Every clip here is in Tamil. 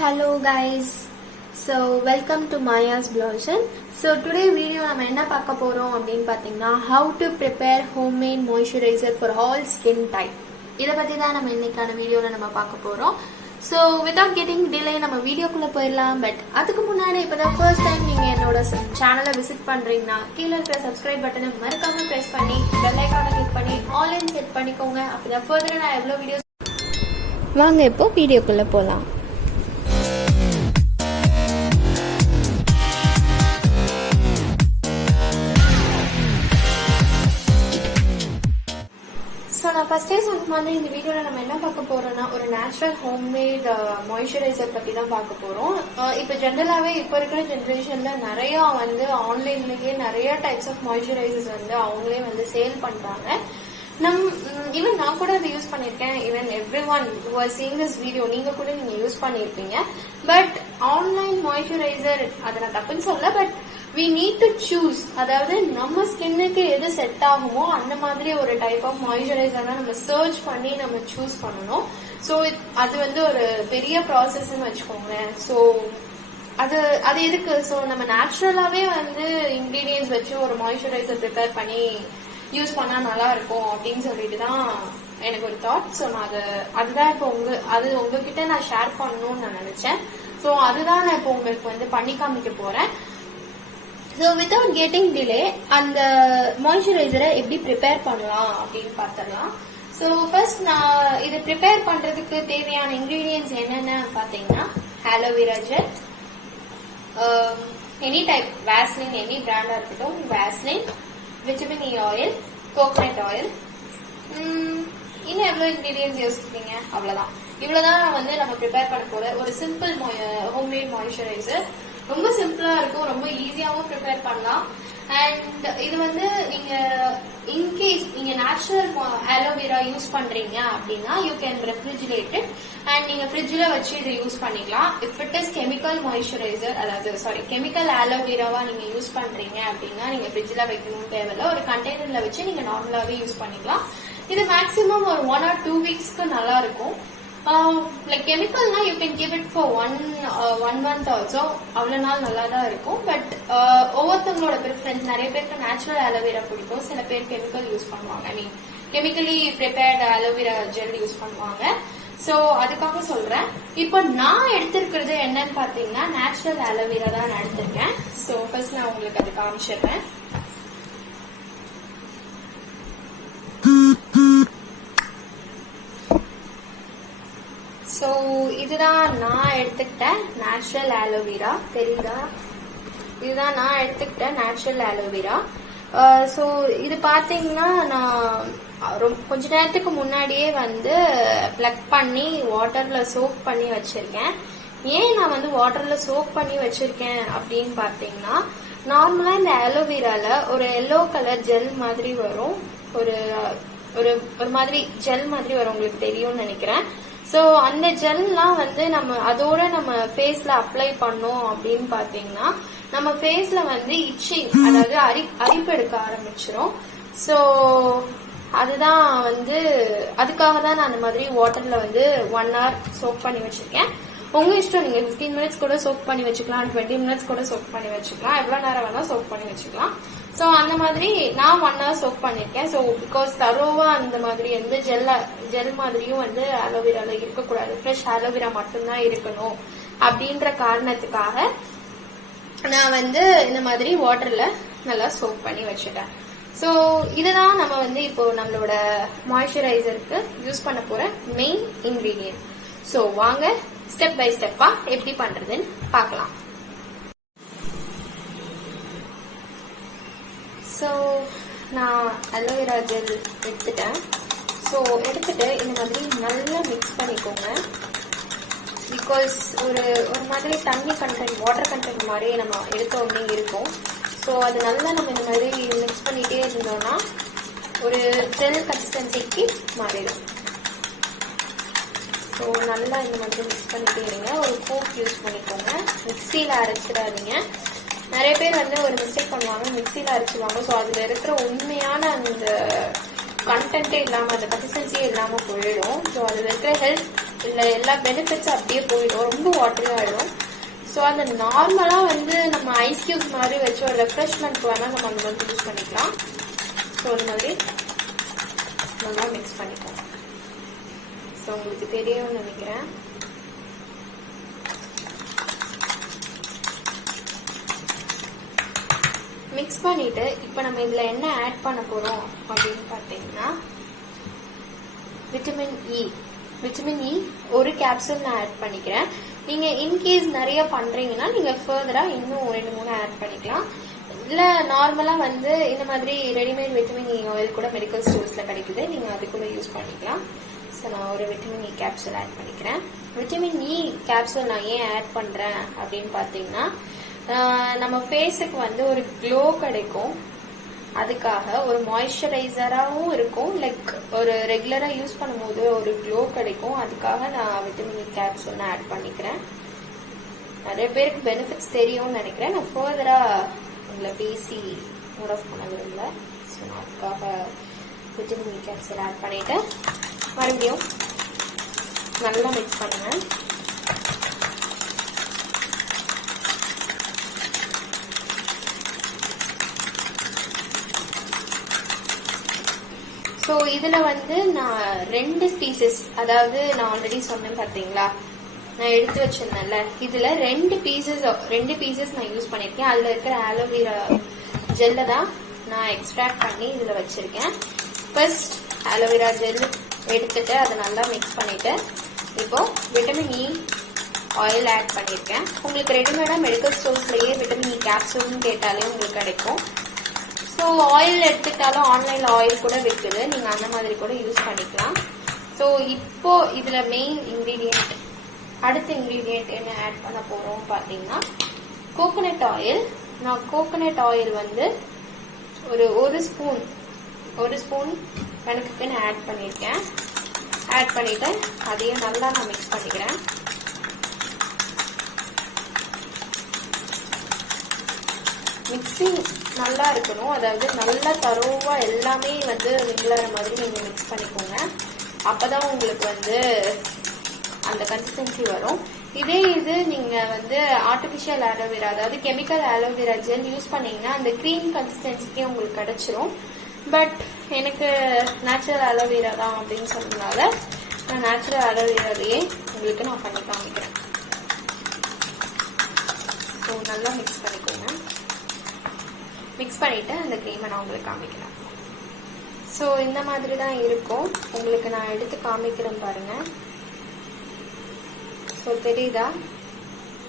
hello guys. So welcome to Maya's Blossom. So today video நம்ம என்ன பார்க்க போறோம் அப்படினு பாத்தீங்கன்னா how to prepare homemade moisturizer for all skin type. இத பத்தி தான் நம்ம இன்னைக்கான வீடியோல நம்ம பார்க்க போறோம். So without getting delay நம்ம வீடியோக்குள்ள போயிடலாம். பட் அதுக்கு முன்னாடி இப்பதான் first time நீங்க என்னோட சேனலை விசிட் பண்றீங்கன்னா கீழ இருக்கிற subscribe பட்டனை மறக்காம press பண்ணி bell icon click பண்ணி all in set பண்ணிக்கோங்க. அப்பதான் further நான் எவ்வளவு வீடியோஸ் வாங்க இப்போ வீடியோக்குள்ள போலாம். நான் ஃபர்ஸ்டே சொன்ன மாதிரி இந்த வீடியோல நம்ம என்ன பார்க்க போறோம்னா ஒரு நேச்சுரல் ஹோம்மேட் மாய்ஸ்சரைசர் பத்தி தான் பார்க்க போறோம். இப்ப ஜெனரலாவே இப்ப இருக்கிற ஜெனரேஷன்ல நிறைய வந்து ஆன்லைன்லயே நிறைய டைப்ஸ் ஆஃப் மாய்ஸ்சரைசர்ஸ் வந்து அவங்களே வந்து சேல் பண்றாங்க. ஈவன் நான் கூட அதை யூஸ் பண்ணிருக்கேன். Even every one who are seeing this video நீங்க கூட நீங்க யூஸ் பண்ணிருப்பீங்க. பட் ஆன்லைன் மாய்ஸ்சரைசர் அதை நான் தப்புன்னு சொல்ல, but we need to choose. அதாவது நம்ம ஸ்கின்னுக்கு எது செட் ஆகுமோ அந்த மாதிரி ஒரு டைப் ஆஃப் மாய்ஸ்சரைசர் நம்ம சர்ச் பண்ணி நம்ம சூஸ் பண்ணணும். ஸோ அது வந்து ஒரு பெரிய ப்ராசஸ்ன்னு வச்சுக்கோங்களேன். ஸோ அது எதுக்கு? ஸோ நம்ம நேச்சுரலாவே வந்து இன்கிரீடியன்ஸ் வச்சு ஒரு மாய்ஸ்சரைசர் ப்ரிப்பேர் பண்ணி யூஸ் பண்ணா நல்லா இருக்கும் அப்படின்னு சொல்லிட்டு தான் எனக்கு ஒரு தாட். ஸோ நான் அதுதான் இப்போ அது உங்ககிட்ட நான் ஷேர் பண்ணணும்னு நான் நினைச்சேன். ஸோ அதுதான் நான் இப்போ உங்களுக்கு வந்து பண்ணி காமிக்க போறேன். ஸோ வித்தவுட் கெட்டிங் டிலே அந்த மாய்ஸ்சரைசரை எப்படி ப்ரிப்பேர் பண்ணலாம் அப்படின்னு பார்த்துடலாம். ஸோ ஃபர்ஸ்ட் நான் இதை ப்ரிப்பேர் பண்றதுக்கு தேவையான இன்கிரீடியன்ஸ் என்னென்ன பார்த்தீங்கன்னா aloe vera gel, any type vaseline, any பிராண்டா இருக்கட்டும், vaseline, vitamin E oil, coconut oil. இன்னும் எவ்வளவு இன்கிரீடியன்ஸ் யோசிப்பீங்க? அவ்வளவுதான். இவ்வளவுதான் வந்து நம்ம ப்ரிப்பேர் பண்ண போற ஒரு சிம்பிள் ஹோம்மேட் மாய்ஸ்சரைசர். ரொம்ப சிம்பிளா இருக்கும், ரொம்ப ஈஸியாவும் ப்ரிப்பேர் பண்ணலாம். அண்ட் இது வந்து நீங்க இன்கேஸ் நீங்க நேச்சுரல் ஆலோவேரா யூஸ் பண்றீங்க அப்படின்னா you can refrigerate it and நீங்க ஃப்ரிட்ஜ்ல வச்சு இதை யூஸ் பண்ணிக்கலாம். If it is chemical moisturiser, அதாவது கெமிக்கல் ஆலோவேராவா நீங்க யூஸ் பண்றீங்க அப்படின்னா நீங்க ஃப்ரிட்ஜ்ல வைக்கணும் தேவையில்ல. ஒரு கண்டெய்னர்ல வச்சு நீங்க நார்மலாவே யூஸ் பண்ணிக்கலாம். இது மேக்சிமம் ஒரு 1 or 2 weeksக்கு நல்லா இருக்கும். லைக் கெமிக்கல்னா you can give it for one month also. அவ்வளவு நாள் நல்லா தான் இருக்கும். பட் ஒவ்வொருத்தவங்களோட ப்ரிஃபரன்ஸ். நிறைய பேருக்கு நேச்சுரல் ஆலோவேரா பிடிக்கும், சில பேர் கெமிக்கல் யூஸ் பண்ணுவாங்க. I mean chemically prepared aloe vera gel use பண்ணுவாங்க. சோ அதுக்காக சொல்றேன். இப்போ நான் எடுத்திருக்கிறது என்னன்னு பாத்தீங்கன்னா நேச்சுரல் ஆலோவேரா தான் நான் எடுத்திருக்கேன். சோ ஃபர்ஸ்ட் நான் உங்களுக்கு அது காமிச்சிடுறேன். ஸோ இதுதான் நான் எடுத்துக்கிட்டேன் நேச்சுரல் ஆலோவேரா. தெரியுதா? இதுதான் நான் எடுத்துக்கிட்டேன் நேச்சுரல் ஆலோவேரா. ஸோ இது பாத்தீங்கன்னா நான் கொஞ்ச நேரத்துக்கு முன்னாடியே வந்து பிளக் பண்ணி வாட்டர்ல சோக் பண்ணி வச்சிருக்கேன். ஏன் நான் வந்து வாட்டர்ல சோக் பண்ணி வச்சிருக்கேன் அப்படின்னு பாத்தீங்கன்னா நார்மலா இந்த ஆலோவேரால ஒரு எல்லோ கலர் ஜெல் மாதிரி வரும். ஒரு மாதிரி ஜெல் மாதிரி வரும், உங்களுக்கு தெரியும்னு நினைக்கிறேன். சோ அந்த ஜெல்லாம் வந்து அதோட நம்ம ஃபேஸ்ல அப்ளை பண்ணோம் அப்படின்னு பாத்தீங்கன்னா நம்ம ஃபேஸ்ல வந்து இச்சிங், அதாவது அரிப்பு எடுக்க ஆரம்பிச்சிரும். சோ அதுதான் வந்து அதுக்காக தான் நான் அந்த மாதிரி வாட்டர்ல வந்து 1 hour சோக் பண்ணி வச்சிருக்கேன். உங்க இஷ்டம், நீங்க 15 minutes கூட சோக் பண்ணி வச்சுக்கலாம், 20 minutes கூட சோக் பண்ணி வச்சுக்கலாம், எவ்வளவு நேரம் வேணா சோக் பண்ணி வச்சுக்கலாம். சோ அந்த மாதிரி நான் 1 hour சோக் பண்ணிருக்கேன். சோ பிகாஸ் தரோவா அந்த மாதிரி எந்த ஜெல் மாதிரியும் வந்து ஆலோவேரால இருக்கக்கூடாது, ஃப்ரெஷ் ஆலோவேரா மட்டும்தான் இருக்கணும் அப்படின்ற காரணத்துக்காக நான் வந்து இந்த மாதிரி வாட்டர்ல நல்லா சோக் பண்ணி வச்சுட்டேன். சோ இதுதான் நம்ம வந்து இப்போ நம்மளோட மாய்ஸ்சரைசருக்கு யூஸ் பண்ண போற மெயின் இன்கிரீடியன்ட். சோ வாங்க ஸ்டெப் பை ஸ்டெப்பா எப்படி பண்றதுன்னு பார்க்கலாம். ஸோ நான் அலோவேரா ஜெல் எடுத்துட்டேன். ஸோ எடுத்துட்டு இந்த மாதிரி நல்லா மிக்ஸ் பண்ணிக்கோங்க. பிகாஸ் ஒரு மாதிரி தண்ணி கண்டென்ட், வாட்டர் கண்டென்ட் மாதிரி நம்ம எடுத்த உடனே இருக்கும். ஸோ அது நல்லா நம்ம இந்த மாதிரி மிக்ஸ் பண்ணிட்டே இருந்தோம்னா ஒரு ஜெல் கன்சிஸ்டன்சிக்கு மாறிடும். ஸோ நல்லா இந்த மாதிரி மிக்ஸ் பண்ணிட்டே இருங்க. ஒரு ஃபோக் யூஸ் பண்ணிக்கோங்க, மிக்சியில் அரைச்சிடாதீங்க. நிறைய பேர் வந்து ஒரு மிஸ்டேக் பண்ணுவாங்க, மிக்சியில் அரைச்சிடுவாங்க. ஸோ அதில் இருக்கிற உண்மையான அந்த கண்டென்ட்டே இல்லாமல், அந்த கன்சிஸ்டன்சியே இல்லாமல் போயிடும். ஸோ அதில் இருக்கிற இல்ல எல்லா பெனிஃபிட்ஸ் அப்படியே போயிடும், ரொம்ப வாட்டரி ஆயிடும். ஸோ அந்த நார்மலா வந்து நம்ம ஐஸ் கியூப்ஸ் மாதிரி வச்சு ஒரு ரெஃப்ரெஷ்மெண்ட் வேணா நம்ம அந்த மாதிரி யூஸ் பண்ணிக்கலாம். ஸோ அந்த மாதிரி நல்லா மிக்ஸ் பண்ணிக்கலாம். ஸோ உங்களுக்கு தெரியும்னு நினைக்கிறேன். மிக்ஸ் பண்ணிட்டு இப்ப நம்ம இதுல என்ன ஆட் பண்ண போறோம் அப்படின்னு பாத்தீங்கன்னா விட்டமின் இ ஒரு கேப்சூல் நான் ஆட் பண்ணிக்கிறேன். நீங்க இன்கேஸ் நிறைய பண்றீங்கன்னா நீங்க ஃபர்தரா இன்னும் 2-3 ஆட் பண்ணிக்கலாம். இல்ல நார்மலா வந்து இந்த மாதிரி ரெடிமேட் விட்டமின் இ ஆயில் கூட மெடிக்கல் ஸ்டோர்ஸ்ல கிடைக்குது, நீங்க அது கூட யூஸ் பண்ணிக்கலாம். ஸோ நான் ஒரு விட்டமின் இ கேப்சூல் ஆட் பண்ணிக்கிறேன். விட்டமின் இ கேப்சூல் நான் ஏன் ஆட் பண்றேன் அப்படின்னு பாத்தீங்கன்னா நம்ம ஃபேஸுக்கு வந்து ஒரு க்ளோ கிடைக்கும், அதுக்காக ஒரு மாய்ஸ்சரைசராகவும் இருக்கும், லைக் ஒரு ரெகுலரா யூஸ் பண்ணும்போது ஒரு க்ளோ கிடைக்கும், அதுக்காக நான் விட்டமின் இ கேப்சூல் நான் ஆட் பண்ணிக்கிறேன். நிறைய பேருக்கு பெனிஃபிட்ஸ் தெரியும்னு நினைக்கிறேன். நான் ஃபர்தரா உங்களை பேசி மூட் ஆஃப் பண்ண விரும்பல. ஸோ நான் அதுக்காக விட்டமின் இ கேப்சூல் ஆட் பண்ணிட்டு மறுபடியும் நல்லா மிக்ஸ் பண்ணுவேன். ஸோ இதுல வந்து நான் 2 பீசஸ், அதாவது நான் ஆல்ரெடி சொன்னேன் பாத்தீங்களா, நான் எடுத்து வச்சிருந்தேன்ல, இதுல 2 பீசஸ் நான் யூஸ் பண்ணிருக்கேன். அதுல இருக்கிற ஆலோவேரா ஜெல்ல தான் நான் எக்ஸ்ட்ராக்ட் பண்ணி இதுல வச்சிருக்கேன். ஃபர்ஸ்ட் ஆலோவேரா ஜெல் எடுத்துட்டு அதை நல்லா மிக்ஸ் பண்ணிட்டு இப்போ விட்டமின் இ ஆயில் ஆட் பண்ணிருக்கேன். உங்களுக்கு ரெடிமேடா மெடிக்கல் ஸ்டோர்ஸ்லயே விட்டமின் இ கேப்சூல்னு கேட்டாலே உங்களுக்கு கிடைக்கும். ஸோ ஆயில் எடுத்துக்கிட்டாலும் ஆன்லைன்ல ஆயில் கூட விற்குது, நீங்க அந்த மாதிரி கூட யூஸ் பண்ணிக்கலாம். ஸோ இப்போ இதுல மெயின் இன்கிரீடியன்ட், அடுத்த இன்கிரீடியன்ட் என்ன ஆட் பண்ண போறோம் பாத்தீங்கன்னா கோகோனட் ஆயில். நான் கோகோனட் ஆயில் வந்து ஒரு ஸ்பூன் கணக்குக்கு நான் ஆட் பண்ணிருக்கேன். ஆட் பண்ணிட்டு அதையும் நல்லா நான் மிக்ஸ் பண்ணிக்கிறேன். மிக்சிங் நல்லா இருக்கணும், அதாவது நல்லா தரோவா எல்லாமே வந்து மிங்கிளாற மாதிரி நீங்க மிக்ஸ் பண்ணிக்கோங்க. அப்பதான் உங்களுக்கு வந்து அந்த கன்சிஸ்டன்சி வரும். இதே இது நீங்க வந்து ஆர்டிபிஷியல் ஆலோவேரா, அதாவது கெமிக்கல் ஆலோவேரா ஜெல் யூஸ் பண்ணீங்கன்னா அந்த கிரீம் கன்சிஸ்டன்சிக்கே உங்களுக்கு கிடைச்சிரும். பட் எனக்கு நேச்சுரல் ஆலோவேரா தான் அப்படின்னு சொன்னதுனால நான் நேச்சுரல் ஆலோவேராலேயே உங்களுக்கு நான் பண்ணி காமிக்கிறேன். ஸோ நல்லா மிக்ஸ் பண்ணிக்கோங்க. மிக்ஸ் பண்ணிட்டு அந்த கிரீமை நான் உங்களுக்கு காமிக்கிறேன். ஸோ இந்த மாதிரி தான் இருக்கும். உங்களுக்கு நான் எடுத்து காமிக்கிறேன் பாருங்க. ஸோ தெரியுதா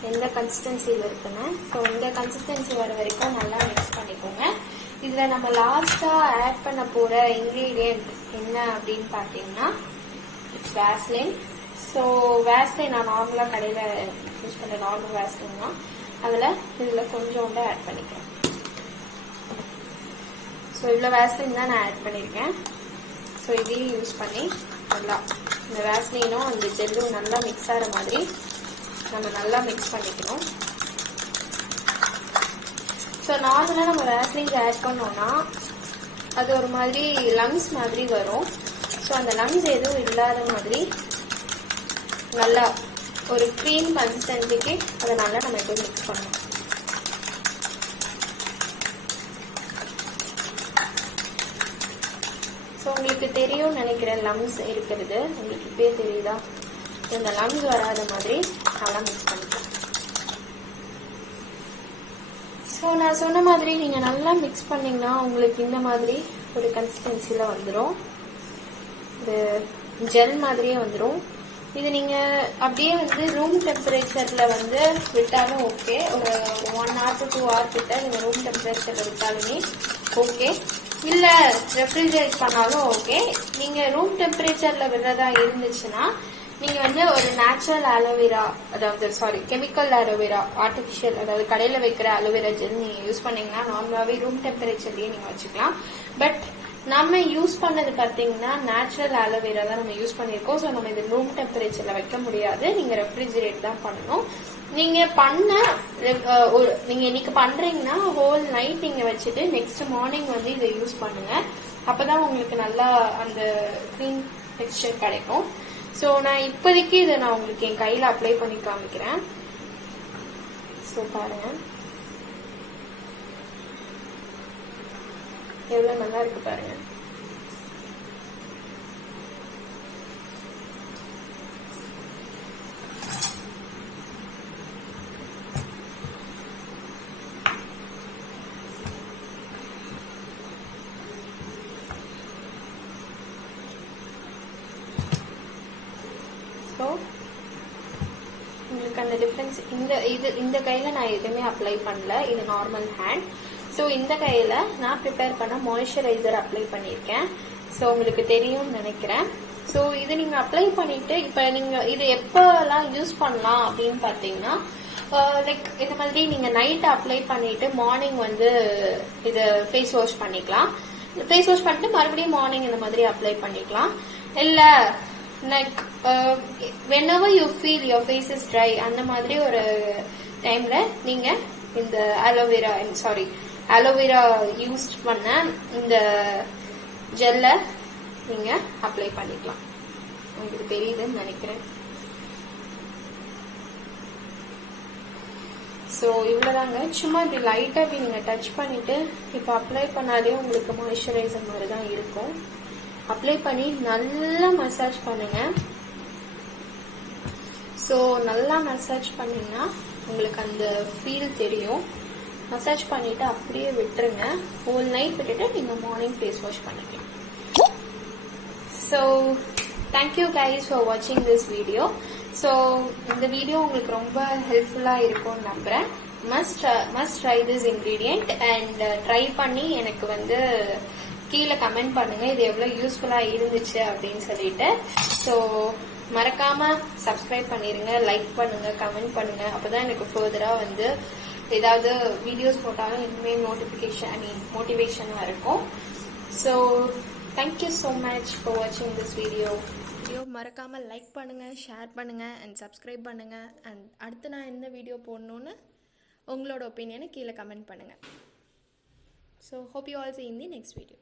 எந்த கன்சிஸ்டன்சியில் இருக்குன்னு? ஸோ இந்த கன்சிஸ்டன்சி வர வரைக்கும் நல்லா மிக்ஸ் பண்ணிக்கோங்க. இதுல நம்ம லாஸ்டா ஆட் பண்ண போற இன்கிரீடியன்ட் என்ன அப்படின்னு பாத்தீங்கன்னா வேஸ்லின். ஸோ வேஸ்லின் நான் நார்மலா கடையில யூஸ் பண்ற நார்மல் வேஸ்லின் தான். இதுல கொஞ்சோண்டு ஆட் பண்ணிக்கிறேன். ஸோ இவ்வளோ வேஸ்லின் தான் நான் ஆட் பண்ணியிருக்கேன். ஸோ இதையும் யூஸ் பண்ணி நல்லா இந்த வேஸ்லினும் அந்த ஜெல்லும் நல்லா மிக்ஸ் ஆகிற மாதிரி நம்ம நல்லா மிக்ஸ் பண்ணிக்கணும். ஸோ நார்மலாக நம்ம வேஸ்லின்ஸ் ஆட் பண்ணோம்னா அது ஒரு மாதிரி லம்ஸ் மாதிரி வரும். ஸோ அந்த லம்ஸ் எதுவும் இல்லாத மாதிரி நல்லா ஒரு க்ரீம் கன்சிஸ்டன்சிக்கு அதை நல்லா நம்ம இப்போ மிக்ஸ் பண்ணணும். ஸோ உங்களுக்கு தெரியும் நினைக்கிறேன் லம்ஸ் இருக்கிறது, உங்களுக்கு இப்பயே தெரியுதா? இந்த லம்ஸ் வராத மாதிரி நல்லா மிக்ஸ் பண்ணிக்கலாம். ஸோ நான் சொன்ன மாதிரி நீங்க நல்லா மிக்ஸ் பண்ணீங்கன்னா உங்களுக்கு இந்த மாதிரி ஒரு கன்சிஸ்டன்சில வந்துடும், இது ஜெல் மாதிரியே வந்துடும். இது நீங்க அப்படியே வந்து ரூம் டெம்பரேச்சர்ல வந்து விட்டாலும் ஓகே, ஒரு 1 hour to 2 hour கிட்ட நீங்க ரூம் டெம்பரேச்சர்ல விட்டாலுமே ஓகே, இல்ல ரெஃப்ரிஜரேட் பண்ணாலும் ஓகே. நீங்க ரூம் டெம்பரேச்சர்ல விடுறதா இருந்துச்சுன்னா நீங்க வந்து ஒரு நேச்சுரல் ஆலோவேரா, அதாவது கெமிக்கல் ஆலோவேரா, ஆர்டிபிஷியல் அதாவது கடையில வைக்கிற ஆலோவேரா ஜெல் நீங்க யூஸ் பண்ணீங்கன்னா நார்மலாவே ரூம் டெம்பரேச்சர்லயே நீங்க வச்சுக்கலாம். பட் நம்ம யூஸ் பண்ணது பாத்தீங்கன்னா நேச்சுரல் ஆலோவேரா தான் நம்ம யூஸ் பண்ணிருக்கோம். ஸோ நம்ம இது ரூம் டெம்பரேச்சர்ல வைக்க முடியாது, நீங்க ரெஃப்ரிஜரேட் தான் பண்ணணும். நீங்க இன்னைக்கு பண்றீங்கன்னா ஹோல் நைட் நீங்க வச்சுட்டு நெக்ஸ்ட் மார்னிங் வந்து இதை யூஸ் பண்ணுங்க. அப்பதான் உங்களுக்கு நல்லா அந்த கிரீம் டெக்ஸ்சர் கிடைக்கும். ஸோ நான் இப்போதைக்கு இதை நான் உங்களுக்கு என் கையில் அப்ளை பண்ணி காமிக்கிறேன். ஸோ பாருங்க எவ்வளவு நல்லா இருக்கு பாருங்க. ஸோ உங்களுக்கு அந்த டிஃபரன்ஸ் இந்த கையில நான் எதுவுமே அப்ளை பண்ணல, இது நார்மல் ஹேண்ட். ஸோ இந்த கையில நான் ப்ரிப்பேர் பண்ண மாய்ஸ்சரைசர் அப்ளை பண்ணியிருக்கேன். ஸோ உங்களுக்கு தெரியும்னு நினைக்கிறேன். ஸோ இது நீங்க அப்ளை பண்ணிட்டு இப்போ நீங்க இது எப்பெல்லாம் யூஸ் பண்ணலாம் அப்படின்னு பார்த்தீங்கன்னா, லைக் இந்த மாதிரி நீங்க நைட் அப்ளை பண்ணிட்டு மார்னிங் வந்து இது ஃபேஸ் வாஷ் பண்ணிக்கலாம். ஃபேஸ் வாஷ் பண்ணிட்டு மறுபடியும் மார்னிங் இந்த மாதிரி அப்ளை பண்ணிக்கலாம். இல்ல like whenever you feel your face is dry அந்த மாதிரி ஒரு டைம்ல நீங்க இந்த அலோவேரா யூஸ் பண்ண இந்த ஜெல்ல நீங்க அப்ளை பண்ணிக்கலாம். உங்களுக்கு தெரியுதுன்னு நினைக்கிறேன். ஸோ இவ்வளவுதாங்க. சும்மா இப்படி லைட்டா இப்படி நீங்க டச் பண்ணிட்டு இப்போ அப்ளை பண்ணாலே உங்களுக்கு மாய்ஸ்சரைசர் மாதிரி தான் இருக்கும். அப்ளை பண்ணி நல்லா மசாஜ் பண்ணுங்க. ஸோ நல்லா மசாஜ் பண்ணீங்கன்னா உங்களுக்கு அந்த ஃபீல் தெரியும். மசாஜ் பண்ணிட்டு அப்படியே விட்டுருங்க. ஹோல் நைட் விட்டுட்டு நீங்க மார்னிங் ஃபேஸ் வாஷ் பண்ணிக்கலாம். ஸோ தேங்க்யூ கைஸ் ஃபார் வாட்சிங் திஸ் வீடியோ. ஸோ இந்த வீடியோ உங்களுக்கு ரொம்ப ஹெல்ப்ஃபுல்லா இருக்கும்னு நம்புறேன். Must try this ingredient and try பண்ணி எனக்கு வந்து கீழே கமெண்ட் பண்ணுங்க இது எவ்வளவு யூஸ்ஃபுல்லா இருந்துச்சு அப்படின்னு சொல்லிட்டு. ஸோ மறக்காம சப்ஸ்கிரைப் பண்ணிருங்க, லைக் பண்ணுங்க, கமெண்ட் பண்ணுங்க. அப்பதான் எனக்கு ஃபர்தரா வந்து ஏதாவது வீடியோஸ் போட்டாலும் இனிமே மோட்டிவேஷனா இருக்கும். So thank you so much for வாட்சிங் திஸ் வீடியோ. மறக்காம லைக் பண்ணுங்க, ஷேர் பண்ணுங்க அண்ட் சப்ஸ்கிரைப் பண்ணுங்க. அண்ட் அடுத்து நான் என்ன வீடியோ போடணும்னு உங்களோட ஒப்பீனியனை கீழே கமெண்ட் பண்ணுங்க. So hope you all see in the next video.